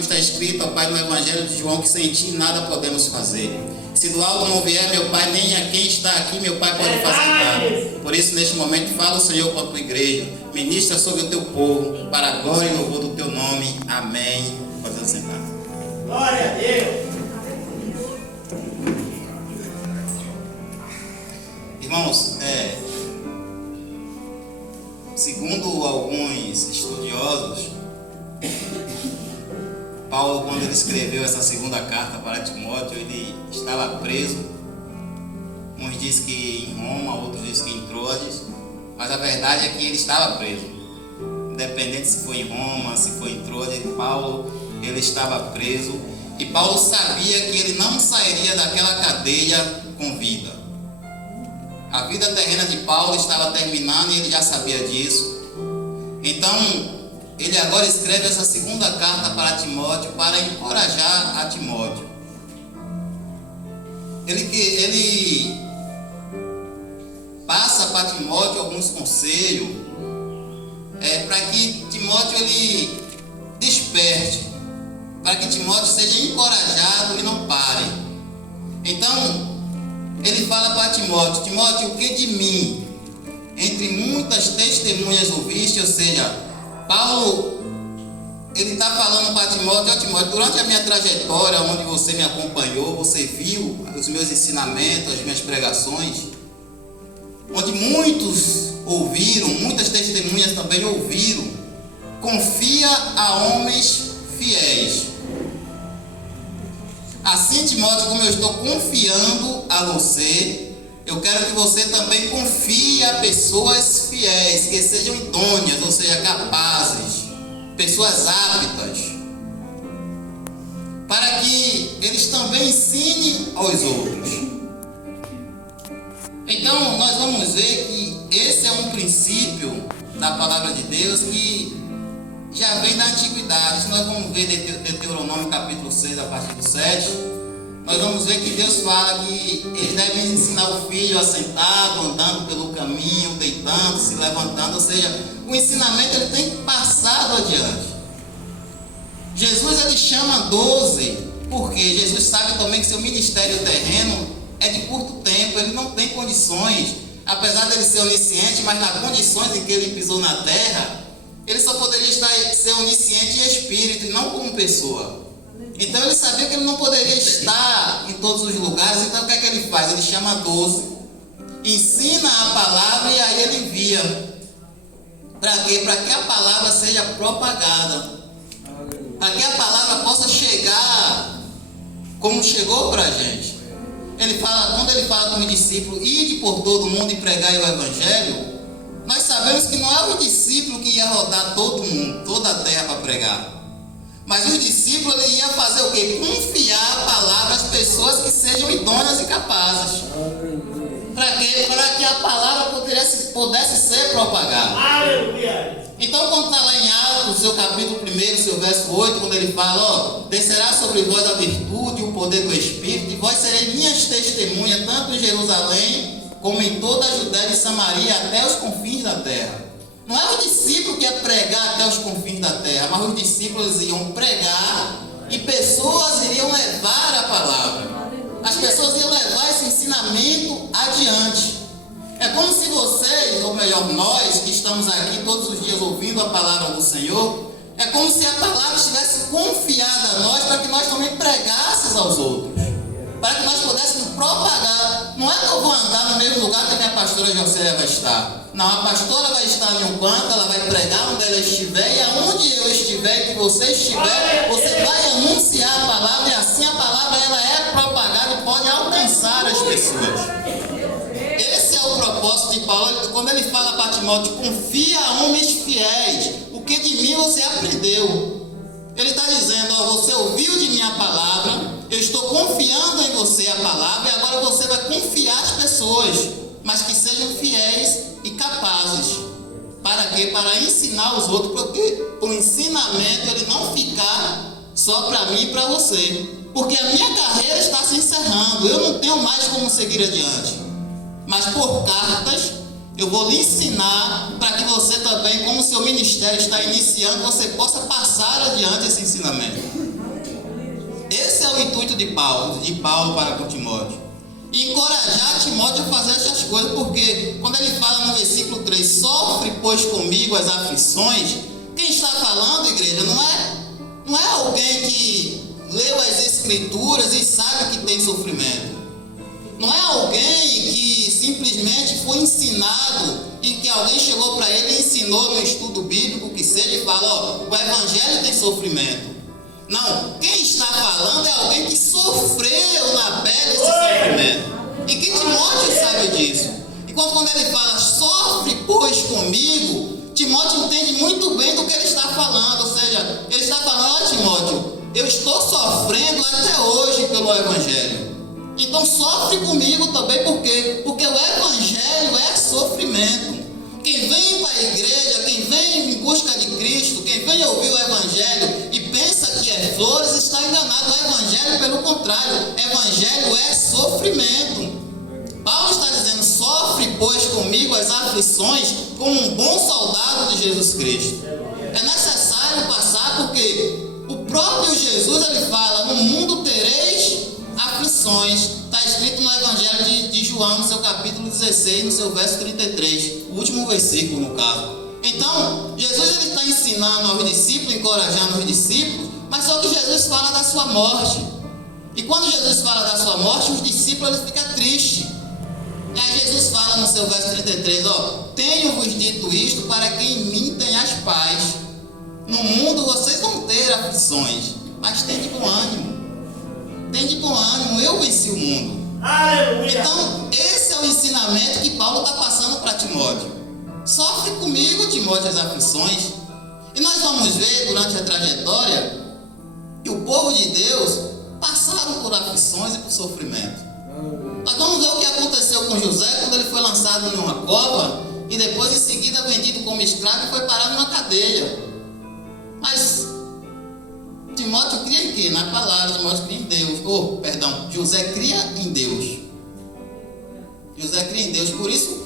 Está escrito, ó Pai, no Evangelho de João, que sem ti nada podemos fazer. Se do alto não vier, meu Pai, nem a quem está aqui, meu Pai, pode fazer nada. Por isso, neste momento, fala o Senhor com a tua igreja. Ministra sobre o teu povo, para a glória e louvor do teu nome. Amém. Pode assentar. Glória a Deus. Irmãos, segundo alguns estudiosos, Paulo, quando ele escreveu essa segunda carta para Timóteo, ele estava preso. Uns dizem que em Roma, outros dizem que em Troades, mas a verdade é que ele estava preso. Independente se foi em Roma, se foi em Troades, Paulo, ele estava preso. E Paulo sabia que ele não sairia daquela cadeia com vida. A vida terrena de Paulo estava terminando e ele já sabia disso. Então, ele agora escreve essa segunda carta para Timóteo para encorajar a Timóteo. Ele passa para Timóteo alguns conselhos para que Timóteo ele desperte, para que Timóteo seja encorajado e não pare. Então, ele fala para Timóteo: Timóteo, o que de mim, entre muitas testemunhas ouviste? Ou seja, Paulo, ele está falando para Timóteo: ó Timóteo, durante a minha trajetória, onde você me acompanhou, você viu os meus ensinamentos, as minhas pregações, onde muitos ouviram, muitas testemunhas também ouviram. Confia a homens fiéis. Assim, Timóteo, como eu estou confiando a você, eu quero que você também confie a pessoas fiéis, que sejam idôneas, ou seja, capazes, pessoas aptas, para que eles também ensinem aos outros. Então, nós vamos ver que esse é um princípio da palavra de Deus que já vem da antiguidade. Se nós vamos ver Deuteronômio capítulo 6, a partir do 7, nós vamos ver que Deus fala que eles devem ensinar o filho assentado, andando pelo caminho, deitando, se levantando. Ou seja, o ensinamento ele tem passado adiante. Jesus ele chama 12, porque Jesus sabe também que seu ministério terreno é de curto tempo, ele não tem condições, apesar de ele ser onisciente, mas nas condições em que ele pisou na terra, ele só poderia ser onisciente em espírito e não como pessoa. Então ele sabia que ele não poderia estar em todos os lugares. Então o que é que ele faz? Ele chama 12, ensina a palavra e aí ele envia. Para quê? Para que a palavra seja propagada, para que a palavra possa chegar como chegou para a gente. Quando ele fala com os discípulos: ide por todo mundo e pregai o evangelho, nós sabemos que não é o discípulo que ia rodar todo mundo, toda a terra para pregar. Mas os discípulos ele ia fazer o quê? Confiar a palavra às pessoas que sejam idôneas e capazes. Para quê? Para que a palavra pudesse ser propagada. Aleluia. Então, quando está lá em Atos, seu capítulo 1, seu verso 8, quando ele fala: descerá sobre vós a virtude e o poder do Espírito, e vós sereis minhas testemunhas, tanto em Jerusalém, como em toda a Judéia e Samaria, até os confins da terra. Não é o discípulo que ia pregar até os confins da terra, mas os discípulos iam pregar e pessoas iriam levar a palavra. As pessoas iam levar esse ensinamento adiante. É como se vocês, ou melhor, nós que estamos aqui todos os dias ouvindo a palavra do Senhor, é como se a palavra estivesse confiada a nós para que nós também pregássemos aos outros, para que nós pudéssemos propagar. Não é que eu vou andar no mesmo lugar que a minha pastora Jocélia vai estar. Não, a pastora vai estar em um canto, ela vai pregar onde ela estiver, e aonde eu estiver, que você estiver, você vai anunciar a palavra, e assim a palavra ela é propagada e pode alcançar as pessoas. Esse é o propósito de Paulo. Quando ele fala para Timóteo: confia a homens fiéis, o que de mim você aprendeu. Ele está dizendo: você ouviu de mim a palavra, eu estou confiando em você a palavra, e agora você vai confiar as pessoas, mas que sejam fiéis e capazes. Para quê? Para ensinar os outros, porque o ensinamento ele não ficar só para mim e para você, porque a minha carreira está se encerrando, eu não tenho mais como seguir adiante, mas por cartas eu vou lhe ensinar para que você também, como seu ministério está iniciando, você possa passar adiante esse ensinamento. o intuito de Paulo para com Timóteo? Encorajar Timóteo a fazer essas coisas, porque quando ele fala no versículo 3, sofre pois comigo as aflições, quem está falando, igreja, não é alguém que leu as escrituras e sabe que tem sofrimento. Não é alguém que simplesmente foi ensinado e que alguém chegou para ele e ensinou no estudo bíblico que seja e fala, o evangelho tem sofrimento. Não, quem está falando é alguém que sofreu na pele esse sofrimento. E que Timóteo sabe disso. E quando ele fala, sofre pois comigo, Timóteo entende muito bem do que ele está falando. Ou seja, ele está falando, ó Timóteo, eu estou sofrendo até hoje pelo evangelho. Então sofre comigo também, por quê? Porque o evangelho é sofrimento. Quem vem para a igreja, quem vem em busca de Cristo, quem vem ouvir o evangelho e pensa que é flores, está enganado. O evangelho, pelo contrário, evangelho é sofrimento. Paulo está dizendo, sofre pois comigo as aflições como um bom soldado de Jesus Cristo. É necessário passar, porque o próprio Jesus, ele fala, no mundo tereis aflições. Está escrito no Evangelho de João, no seu capítulo 16, no seu verso 33, o último versículo no caso. Então, Jesus ele está ensinando aos discípulos, encorajando os discípulos, mas só que Jesus fala da sua morte. E quando Jesus fala da sua morte, os discípulos eles ficam tristes. E aí Jesus fala no seu verso 33, tenho-vos dito isto para que em mim tenhais paz. No mundo vocês vão ter aflições, mas tende bom ânimo. Tende bom ânimo, eu venci o mundo. Aleluia. Então, esse é o ensinamento que Paulo está passando para Timóteo. Sofre comigo, Timóteo, as aflições. E nós vamos ver durante a trajetória que o povo de Deus passaram por aflições e por sofrimento. Nós vamos ver o que aconteceu com José quando ele foi lançado em uma cova e depois em seguida vendido como escravo e foi parar numa cadeia. Mas Timóteo cria em quê? Na palavra, Timóteo cria em Deus. José cria em Deus. José cria em Deus, por isso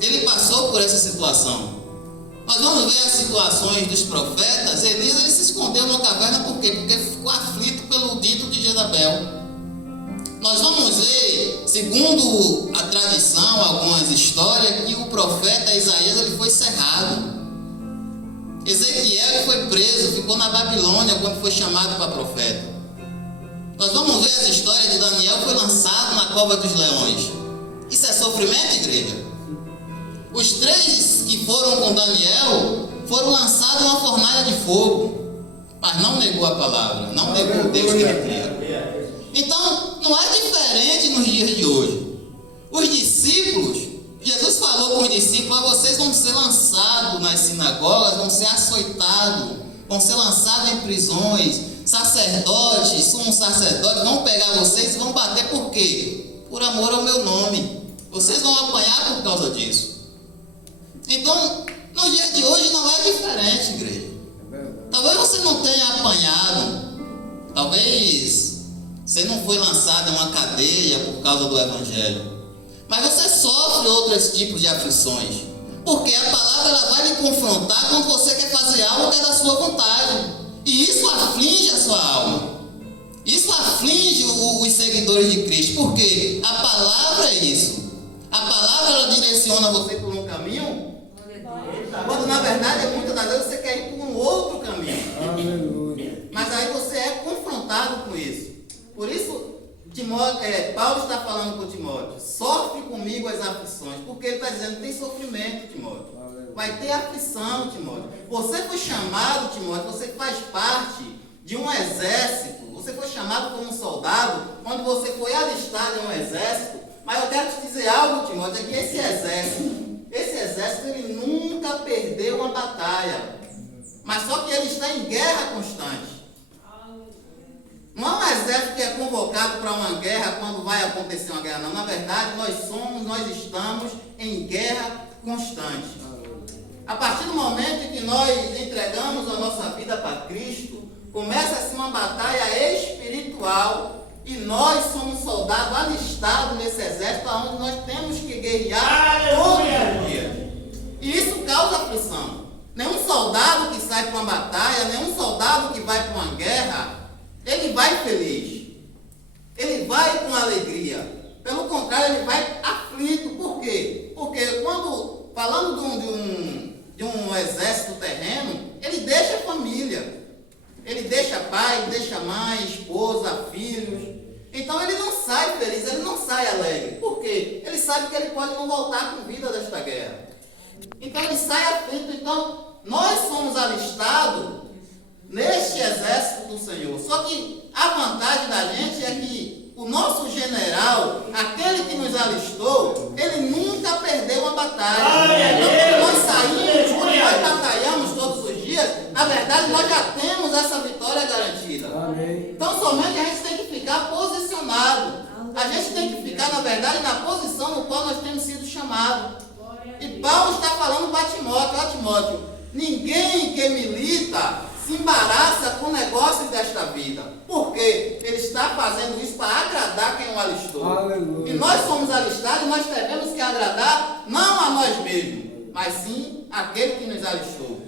ele passou por essa situação. Nós vamos ver as situações dos profetas. Elias ele se escondeu numa caverna, por quê? Porque ficou aflito pelo dito de Jezabel. Nós vamos ver, segundo a tradição, algumas histórias, que o profeta Isaías ele foi cerrado. Ezequiel foi preso, ficou na Babilônia quando foi chamado para profeta. Nós vamos ver as histórias de Daniel, foi lançado na cova dos leões. Isso é sofrimento, igreja? Os 3 que foram com Daniel foram lançados em uma fornalha de fogo, mas não negou a palavra, não negou o Deus que ele cria. Então, não é diferente nos dias de hoje. Os discípulos, Jesus falou com os discípulos, vocês vão ser lançados nas sinagogas, vão ser açoitados, vão ser lançados em prisões, sacerdotes, sumos sacerdotes, vão pegar vocês e vão bater por quê? Por amor ao meu nome. Vocês vão apanhar por causa disso. Então, nos dias de hoje não é diferente, igreja. Talvez você não tenha apanhado, talvez você não foi lançado em uma cadeia por causa do evangelho, mas você sofre outros tipos de aflições, porque a palavra ela vai lhe confrontar quando você quer fazer algo que é da sua vontade, e isso aflige a sua alma, isso aflige os seguidores de Cristo, porque a palavra é isso, a palavra ela direciona você por um caminho, quando na verdade muitas das vezes você quer ir por um outro caminho. Aleluia. Mas aí você é confrontado com isso. Por isso Paulo está falando com Timóteo, sofre comigo as aflições, porque ele está dizendo, tem sofrimento, Timóteo, vai ter aflição, Timóteo. Você foi chamado, Timóteo, você faz parte de um exército, você foi chamado como um soldado, quando você foi alistado em um exército, mas eu quero te dizer algo, Timóteo, é que esse exército ele nunca perdeu uma batalha, mas só que ele está em guerra constante. Não é um exército que é convocado para uma guerra quando vai acontecer uma guerra, não. Na verdade, nós estamos em guerra constante. A partir do momento em que nós entregamos a nossa vida para Cristo, começa-se uma batalha espiritual e nós somos soldados alistados nesse exército onde nós temos que guerrear todos os dias. E isso causa aflição. Nenhum soldado que sai para uma batalha, nenhum soldado que vai para uma guerra, ele vai feliz. ele vai com alegria. Pelo contrário, ele vai aflito. Por quê? Porque quando, falando de um exército terreno, ele deixa a família. Ele deixa pai, deixa mãe, esposa, filhos. Então ele não sai feliz, ele não sai alegre. Por quê? Ele sabe que ele pode não voltar com vida desta guerra. Então ele sai aflito. Então nós somos alistados neste exército do Senhor. Só que a vantagem da gente é que o nosso general, aquele que nos alistou, ele nunca perdeu uma batalha. Então quando nós saímos, quando nós batalhamos todos os dias, na verdade nós já temos essa vitória garantida. Então somente a gente tem que ficar posicionado. A gente tem que ficar, na verdade, na posição no qual nós temos sido chamados. E Paulo está falando para Timóteo: ó Timóteo, ninguém que milita se embaraça com negócios desta vida. Por quê? Ele está fazendo isso para agradar quem o alistou. Aleluia. E nós somos alistados e nós devemos que agradar não a nós mesmos, mas sim aquele que nos alistou.